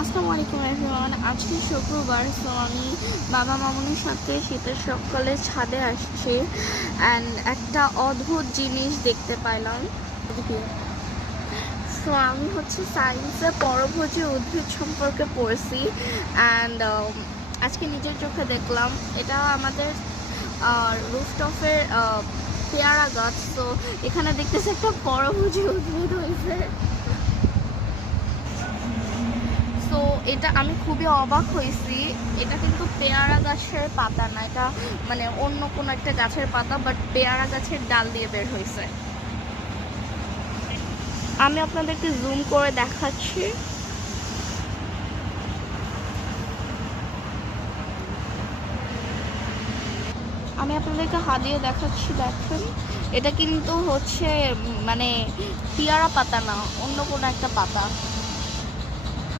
আসসালামু আলাইকুম এভরিওয়ান। আজকে শুক্রবার, সো আমি বাবা মামুনির সাথে শীতের সকালে ছাদে আসছি অ্যান্ড একটা অদ্ভুত জিনিস দেখতে পাইলাম। সো আমি সায়েন্সে পরভোজী উদ্ভিদ সম্পর্কে পড়ছি অ্যান্ড আজকে নিজের চোখে দেখলাম। এটা আমাদের রুফটপের পেয়ারা গাছ। তো এখানে দেখতেছি একটা পরভোজী উদ্ভিদ হয়েছে। তো এটা আমি খুবই অবাক হয়েছি। এটা কিন্তু পেয়ারা গাছের পাতা না, এটা মানে অন্য কোনো একটা গাছের পাতা, বাট পেয়ারা গাছের ডাল দিয়ে বের হয়েছে। আমি আপনাদেরকে জুম করে দেখাচ্ছি। আমি আপনাদেরকে হাত দিয়ে দেখাচ্ছি, দেখেন। এটা কিন্তু মানে পেয়ারা পাতা না, অন্য কোনো একটা পাতা।